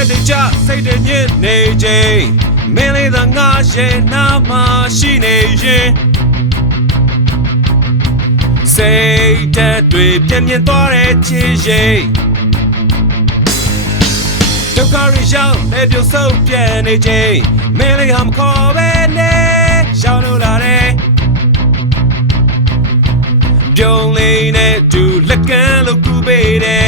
တ်တဲ့ကြစိတ်တဲ့ညစ်နေချိန်မင်းလေးသာငါရဲ့နာမရှိနေရင်စိတ်တဲ့တွေပြင်းပြင်းသွားတဲ့ချစ်ရင်ဒုက္ခရရောက်တဲ့ပြုတ်ဆုပ်ပြန်နေချိန်မင်းလေးဟာမခေါ်ပဲနဲ့ရှောင်းလို့လာတယ်ပြုံးလေးနဲ့တူလက်ကမ်းလို့ကူပေးတယ်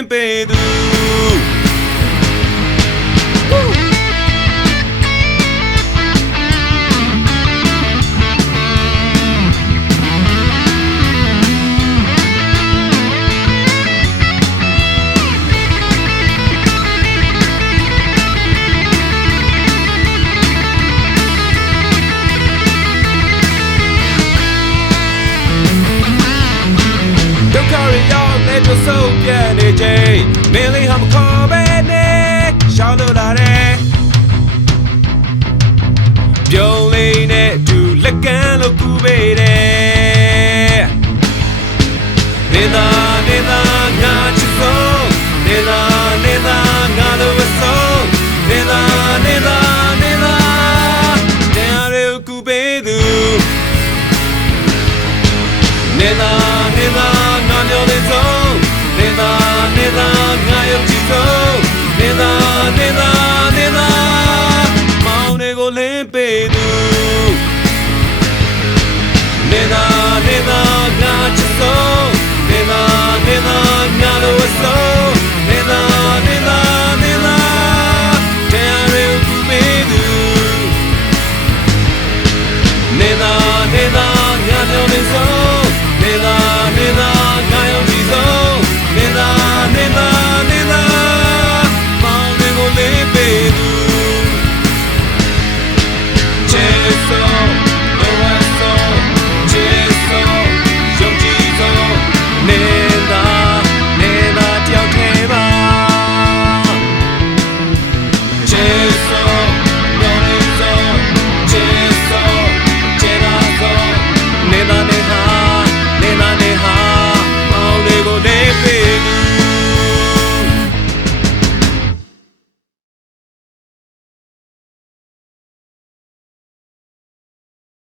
been paid ကန်လို့ကူပေတယ်